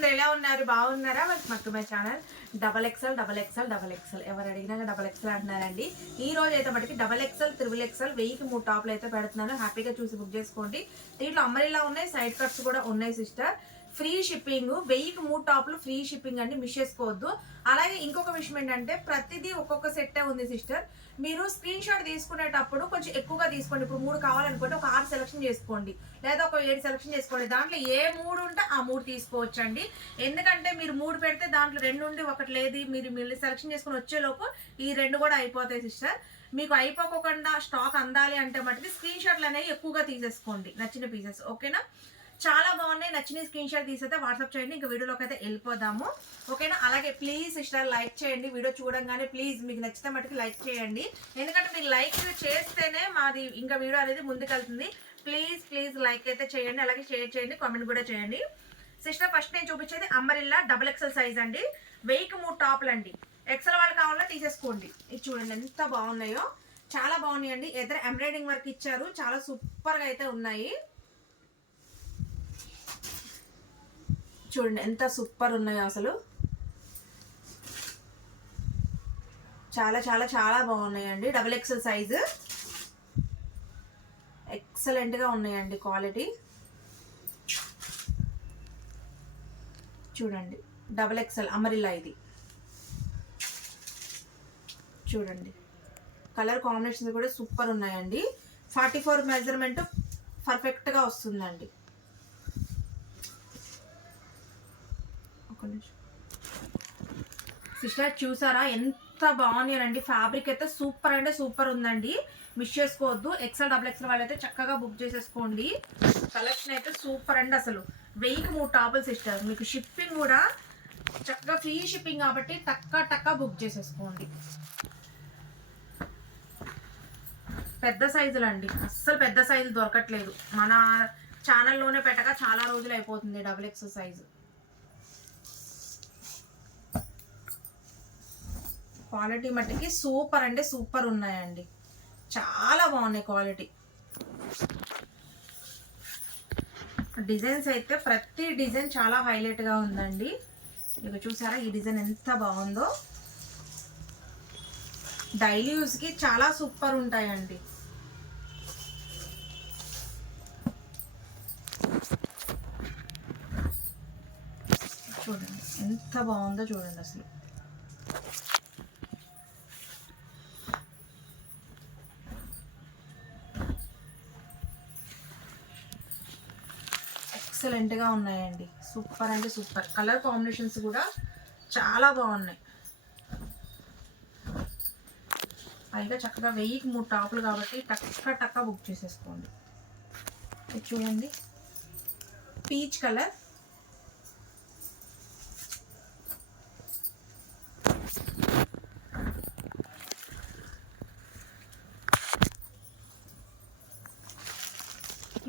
అందరు ఎలా ఉన్నారు? బాగున్నారా? Welcome my channel. Double XL double XL double XL. ఎవరు అడిగినా డబల్ ఎక్సెల్ అంటున్నారండి. ఈ రోజు అయితే మటుకి డబల్ ఎక్సెల్ త్రిబుల్ ఎక్సెల్ వెయ్యికి మూడు టాప్లు అయితే పెడుతున్నాను. హ్యాపీగా చూసి బుక్ చేసుకోండి. దీంట్లో అమ్మరిలా ఉన్నాయి సైడ్ కట్స్ కూడా ఉన్నాయి సిస్టర్. ఫ్రీ షిప్పింగ్ వెయ్యికి మూడు టాప్లు ఫ్రీ షిప్పింగ్ అండి మిస్ చేసుకోవద్దు. అలాగే ఇంకొక విషయం ఏంటంటే ప్రతిదీ ఒక్కొక్క సెట్టే ఉంది సిస్టర్. మీరు స్క్రీన్ షాట్ తీసుకునేటప్పుడు కొంచెం ఎక్కువగా తీసుకోండి. ఇప్పుడు మూడు కావాలనుకుంటే ఒక ఆరు సెలెక్షన్ చేసుకోండి. లేదా ఒక ఏడు సెలెక్షన్ చేసుకోండి. దాంట్లో ఏ మూడు ఉంటే ఆ మూడు తీసుకోవచ్చండి. ఎందుకంటే మీరు మూడు పెడితే దాంట్లో రెండు ఉండి ఒకటి లేదు. మీరు మీరు సెలెక్షన్ చేసుకుని వచ్చేలోపు ఈ రెండు కూడా అయిపోతాయి సిస్టర్. మీకు అయిపోకుండా స్టాక్ అందాలి అంటే మటుకు స్క్రీన్ షాట్లు అనేవి ఎక్కువగా తీసేసుకోండి. నచ్చిన పీసెస్. ఓకేనా? చాలా బాగున్నాయి. నచ్చిన స్క్రీన్ షాట్ తీసైతే వాట్సాప్ చేయండి. ఇంకా వీడియోలోకి అయితే వెళ్ళిపోదాము. ఓకేనా? అలాగే ప్లీజ్ సిస్టర్ లైక్ చేయండి. వీడియో చూడంగానే ప్లీజ్ మీకు నచ్చితే మటుకు లైక్ చేయండి. ఎందుకంటే మీరు లైక్ చేస్తేనే మాది ఇంకా వీడియో అనేది ముందుకెళ్తుంది. ప్లీజ్ ప్లీజ్ లైక్ అయితే చేయండి. అలాగే షేర్ చేయండి. కామెంట్ కూడా చేయండి. సిస్టర్ ఫస్ట్ నేను చూపించేది అంబరిల్లా డబుల్ ఎక్సెల్ సైజ్ అండి. వెయ్యికి మూడు టాప్లు అండి. ఎక్సెల్ వాళ్ళు కావాలన్నా తీసేసుకోండి. ఇది చూడండి ఎంత బాగున్నాయో. చాలా బాగున్నాయండి. ఎదురు ఎంబ్రాయిడింగ్ వర్క్ ఇచ్చారు. చాలా సూపర్గా అయితే ఉన్నాయి. చూడండి ఎంత సూపర్ ఉన్నాయో అసలు. చాలా చాలా చాలా బాగున్నాయండి. డబుల్ ఎక్సెల్ సైజు ఎక్సలెంట్గా ఉన్నాయండి క్వాలిటీ చూడండి డబుల్ ఎక్సెల్ అమరిల్లా ఇది. చూడండి కలర్ కాంబినేషన్స్ కూడా సూపర్ ఉన్నాయండి. ఫార్టీ ఫోర్ మెజర్మెంట్ పర్ఫెక్ట్గా వస్తుందండి ఒక నిమిషం సిస్టర్ చూసారా? ఎంత బాగున్నాయండి ఫ్యాబ్రిక్ అయితే సూపర్ అంటే సూపర్ ఉందండి. మిస్ చేసుకోవద్దు. ఎక్సెల్ డబుల్ ఎక్సెల్ వాళ్ళైతే చక్కగా బుక్ చేసేసుకోండి. కలెక్షన్ అయితే సూపర్ అండి అసలు. వెయ్యికి మూడు టాపులు సిస్టర్. మీకు షిప్పింగ్ కూడా చక్కగా ఫ్రీ షిప్పింగ్ కాబట్టి టక్క టక్క బుక్ చేసేసుకోండి. పెద్ద సైజులు అండి. అస్సలు పెద్ద సైజు దొరకట్లేదు. మన ఛానల్లోనే పెట్టక చాలా రోజులు అయిపోతుంది డబుల్ ఎక్స్ సైజు క్వాలిటీ మట్టికి సూపర్ అంటే సూపర్ ఉన్నాయండి. చాలా బాగున్నాయి క్వాలిటీ. డిజైన్స్ అయితే ప్రతి డిజైన్ చాలా హైలైట్గా ఉందండి. ఇక చూసారా ఈ డిజైన్ ఎంత బాగుందో. డైలీ యూస్కి చాలా సూపర్ ఉంటాయండి. చూడండి ఎంత బాగుందో చూడండి అసలు. ఎక్సలెంట్గా ఉన్నాయండి. సూపర్ అంటే సూపర్. కలర్ కాంబినేషన్స్ కూడా చాలా బాగున్నాయి. పైగా చక్కగా వెయ్యికి మూడు టాపులు కాబట్టి టక్క టక్క బుక్ చేసేసుకోండి. ఇది చూడండి. Peach colour.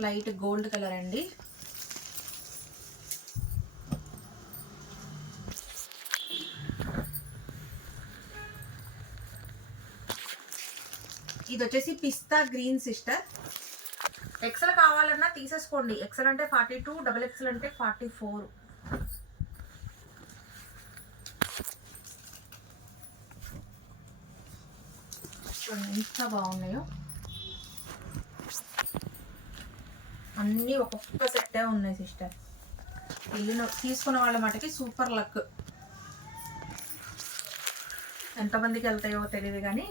Light gold colour అండి. ఇది వచ్చేసి పిస్తా గ్రీన్ సిస్టర్. ఎక్సెల్ కావాలన్నా తీసేసుకోండి. ఎక్సెల్ అంటే ఫార్టీ టూ డబుల్ ఎక్సెల్ అంటే ఫార్టీ ఫోర్. చూడండి ఎంత బాగున్నాయో. అన్నీ ఒక్కొక్క సెట్టే ఉన్నాయి సిస్టర్. వెళ్ళిన తీసుకున్న వాళ్ళ మటుకి సూపర్ లక్ ఎంతమందికి వెళ్తాయో తెలియదు కానీ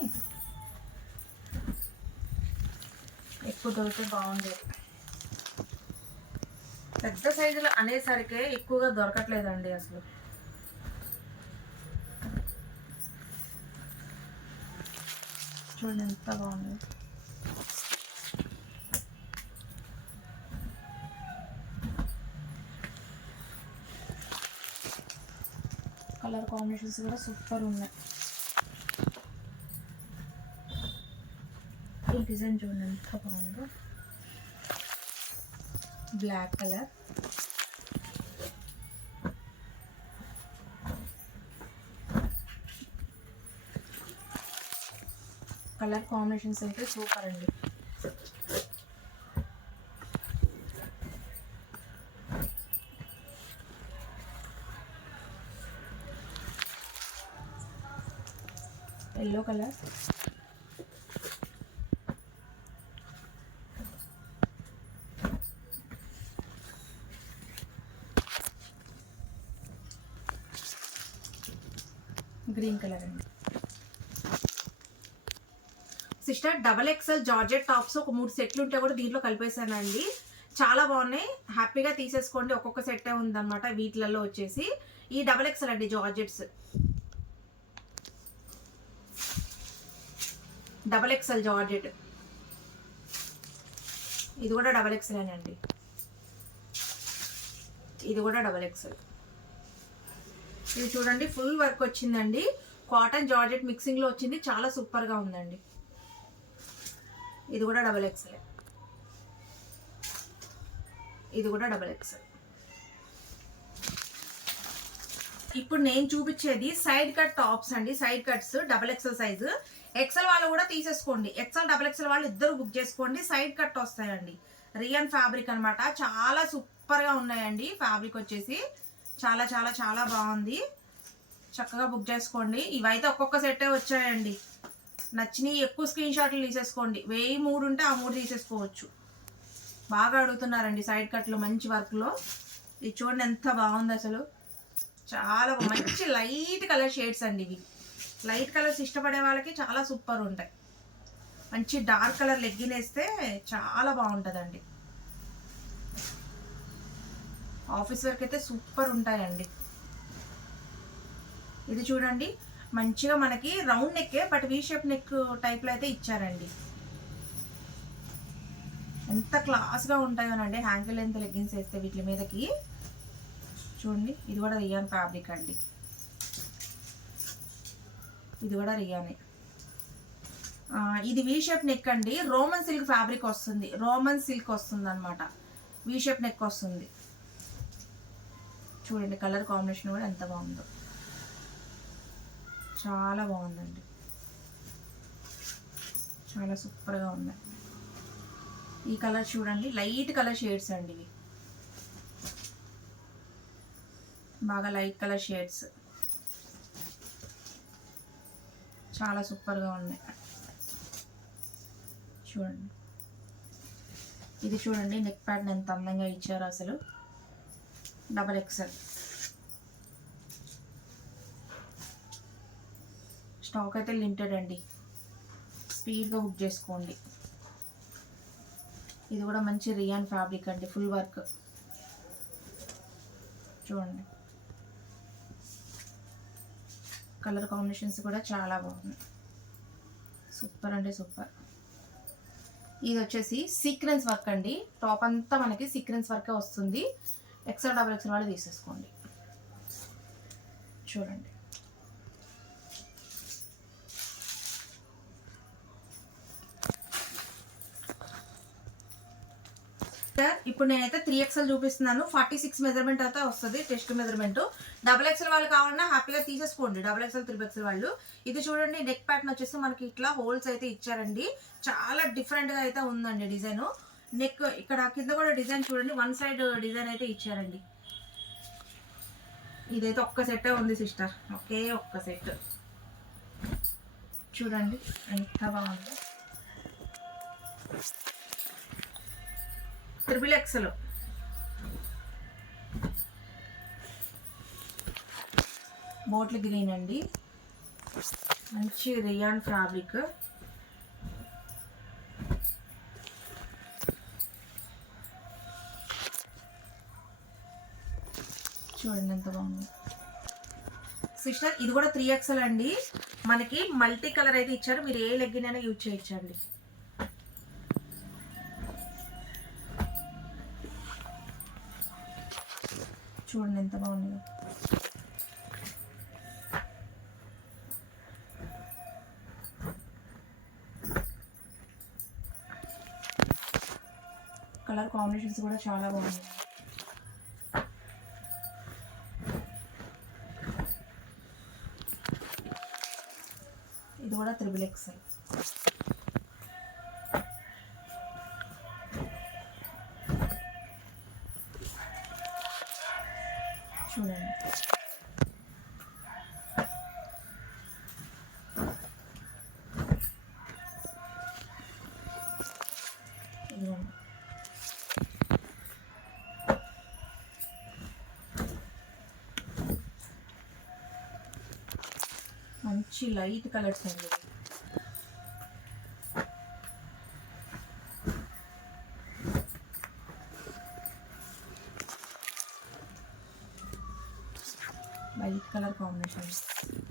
ఎక్కువ దొరికితే బాగుండేది పెద్ద సైజులు అనేసరికే ఎక్కువగా దొరకట్లేదండి అసలు. చూడండి ఎంత బాగుంది. కలర్ కాంబినేషన్స్ కూడా సూపర్ ఉన్నాయి. డిజైన్ చూడండి ఎంత బాగుందో. Black colour. కలర్ కాంబినేషన్స్ అయితే సూపర్ అండి. Yellow colour. కలర్ అండి sister double XL georgette tops ఒక మూడు సెట్లు ఉంటే కూడా దీంట్లో కలిపేసానండి చాలా బాగున్నాయి. హ్యాపీగా తీసేసుకోండి. ఒక్కొక్క సెట్టే ఉందన్నమాట వీటిలలో వచ్చేసి. ఈ డబల్ ఎక్సెల్ అండి జార్జెట్స్. Double XL georgette. ఇది కూడా డబల్ ఎక్సెల్ అండి. ఇది కూడా డబల్ ఎక్సెల్ ఇది చూడండి ఫుల్ వర్క్ వచ్చిందండి. కాటన్ జార్జెట్ మిక్సింగ్లో వచ్చింది. చాలా సూపర్గా ఉందండి. ఇది కూడా డబల్ ఎక్స్ఎల్ ఇది కూడా డబల్ ఎక్స్ఎల్ ఇప్పుడు నేను చూపించేది సైడ్ కట్ టాప్స్ అండి. Side cuts double XL size. XL వాళ్ళు కూడా తీసేసుకోండి. ఎక్సెల్ డబల్ ఎక్సెల్ వాళ్ళు ఇద్దరు బుక్ చేసుకోండి. సైడ్ కట్ వస్తాయండి. రియన్ ఫ్యాబ్రిక్ అన్నమాట. చాలా సూపర్గా ఉన్నాయండి. ఫ్యాబ్రిక్ వచ్చేసి చాలా చాలా చాలా బాగుంది. చక్కగా బుక్ చేసుకోండి. ఇవైతే ఒక్కొక్క సెట్టే వచ్చాయండి. నచ్చినవి ఎక్కువ స్క్రీన్ షాట్లు తీసేసుకోండి. వెయ్యి మూడు ఉంటే ఆ మూడు తీసేసుకోవచ్చు. బాగా అడుగుతున్నారండి సైడ్ కట్లు మంచి వర్క్లో ఇది చూడండి ఎంత బాగుంది అసలు. చాలా మంచి లైట్ కలర్ షేడ్స్ అండి ఇవి. లైట్ కలర్స్ ఇష్టపడే వాళ్ళకి చాలా సూపర్ ఉంటాయి. మంచి డార్క్ కలర్ లెగ్గిన్ వేస్తే చాలా బాగుంటుందండి. ఆఫీస్ వర్క్ అయితే సూపర్ ఉంటాయండి. ఇది చూడండి. మంచిగా మనకి రౌండ్ నెక్కే బట్ వీ షేప్ నెక్ టైప్లో అయితే ఇచ్చారండి. ఎంత క్లాస్గా ఉంటాయోనండి. హ్యాంగిల్ లెంత్ లెగ్గిన్స్ వేస్తే వీటి మీదకి. చూడండి ఇది కూడా రియాన్ ఫ్యాబ్రిక్ అండి. ఇది కూడా రియానే. ఇది వీ షేప్ నెక్ అండి. రోమన్ సిల్క్ ఫ్యాబ్రిక్ వస్తుంది. రోమన్ సిల్క్ వస్తుంది అనమాట వీ షేప్ నెక్ వస్తుంది. చూడండి కలర్ కాంబినేషన్ కూడా ఎంత బాగుందో. చాలా బాగుందండి. చాలా సూపర్గా ఉంది. ఈ కలర్ చూడండి లైట్ కలర్ షేడ్స్ అండి ఇవి. బాగా లైట్ కలర్ షేడ్స్. చాలా సూపర్గా ఉన్నాయి. చూడండి. ఇది చూడండి నెక్ ప్యాడ్ని ఎంత అందంగా ఇచ్చారు అసలు. డబల్ ఎక్సెల్ స్టాక్ అయితే లిమిటెడ్ అండి. స్పీడ్గా బుక్ చేసుకోండి. ఇది కూడా మంచి రియాన్ ఫ్యాబ్రిక్ అండి ఫుల్ వర్క్. చూడండి. కలర్ కాంబినేషన్స్ కూడా చాలా బాగున్నాయి. సూపర్ అంటే సూపర్. ఇది వచ్చేసి సీక్వెన్స్ వర్క్ అండి. టాప్ అంతా మనకి సీక్వెన్స్ వర్కే వస్తుంది. ఎక్సెల్ డబల్ ఎక్సెల్ వాళ్ళు తీసేసుకోండి. చూడండి. సార్ ఇప్పుడు నేనైతే త్రీ ఎక్స్ఎల్ చూపిస్తున్నాను. ఫార్టీ సిక్స్ మెజర్మెంట్ అయితే వస్తుంది టెస్ట్ మెజర్మెంట్ డబుల్ ఎక్స్ఎల్ వాళ్ళు కావాలన్నా హ్యాపీగా తీసేసుకోండి. డబుల్ ఎక్స్ఎల్ త్రిబుల్ ఎక్స్ఎల్ వాళ్ళు. ఇది చూడండి నెక్ ప్యాటర్న్ వచ్చేసి మనకి ఇట్లా హోల్స్ అయితే ఇచ్చారండి. చాలా డిఫరెంట్గా అయితే ఉందండి డిజైన్. నెక్ ఇక్కడ కింద కూడా డిజైన్ చూడండి వన్ సైడ్ డిజైన్ అయితే ఇచ్చారండి. ఇదైతే ఒక్క సెట్టే ఉంది సిస్టర్ ఒకే ఒక్క సెట్ చూడండి ఎంత బాగుందో. త్రిబుల్ ఎక్సెల్ బోట్ల గ్రీన్ అండి. మంచి రియాన్ ఫ్యాబ్రిక్ చూడండి ఎంత బాగుంది. సిస్టర్ ఇది కూడా త్రీ ఎక్స్ఎల్ అండి మనకి మల్టీ కలర్ అయితే ఇచ్చారు. మీరు ఏ లెగ్గినైనా యూజ్ చేయొచ్చండి. చూడండి ఎంత బాగుందో. కలర్ కాంబినేషన్స్ కూడా చాలా బాగున్నాయి. ఇది కూడా త్రిబుల్ ఎక్స్ఎల్. చూడండి. మంచి లైట్ కలర్స్ అండి కలర్ కాంబినేషన్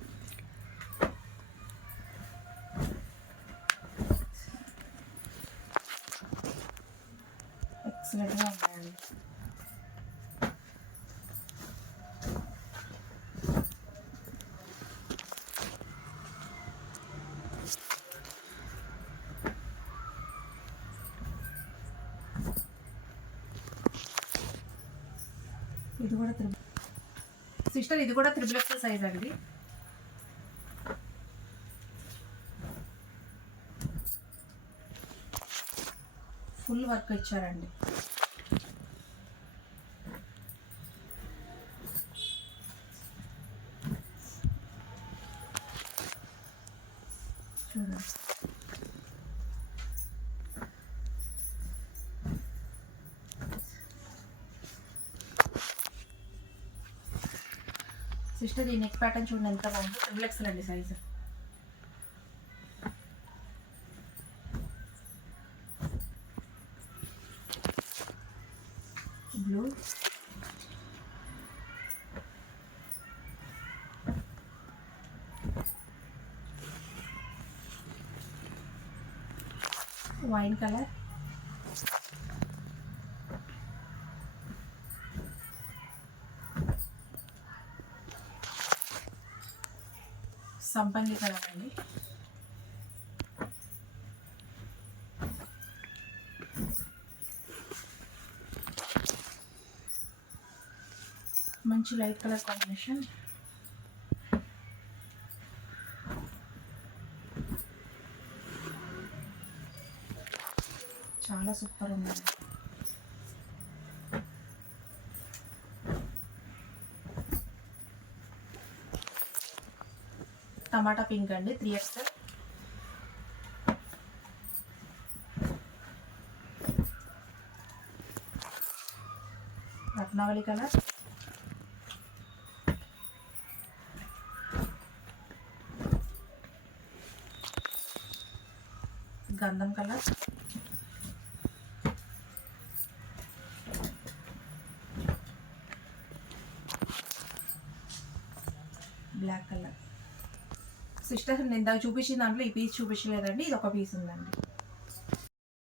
ఎక్సలెంట్గా ఉన్నాయండి ఇది కూడా త్రిబుల్ సిస్టర్ ఇది కూడా త్రిబుల్ ఎక్స్ సైజ్ అండి. ఫుల్ వర్క్ ఇచ్చారండి చూడండి సిస్టర్ ఈ నెక్ ప్యాటర్న్ చూడండి ఎంత బాగుందో. ట్రిపుల్ ఎక్స్ఎల్ అండి సైజ్ బ్లూ వైన్ కలర్ సంపంగి కలర్ అండి. మంచి లైట్ కలర్ కాంబినేషన్. చాలా సూపర్ ఉందండి. టమాటా పింక్ అండి త్రీ ఎక్స్ఎల్ రత్నావళి కలర్. గంధం కలర్. బ్లాక్ నేను ఇందాక చూపించిన దాంట్లో ఈ పీస్ చూపించలేదండి ఇది ఒక పీస్ ఉందండి.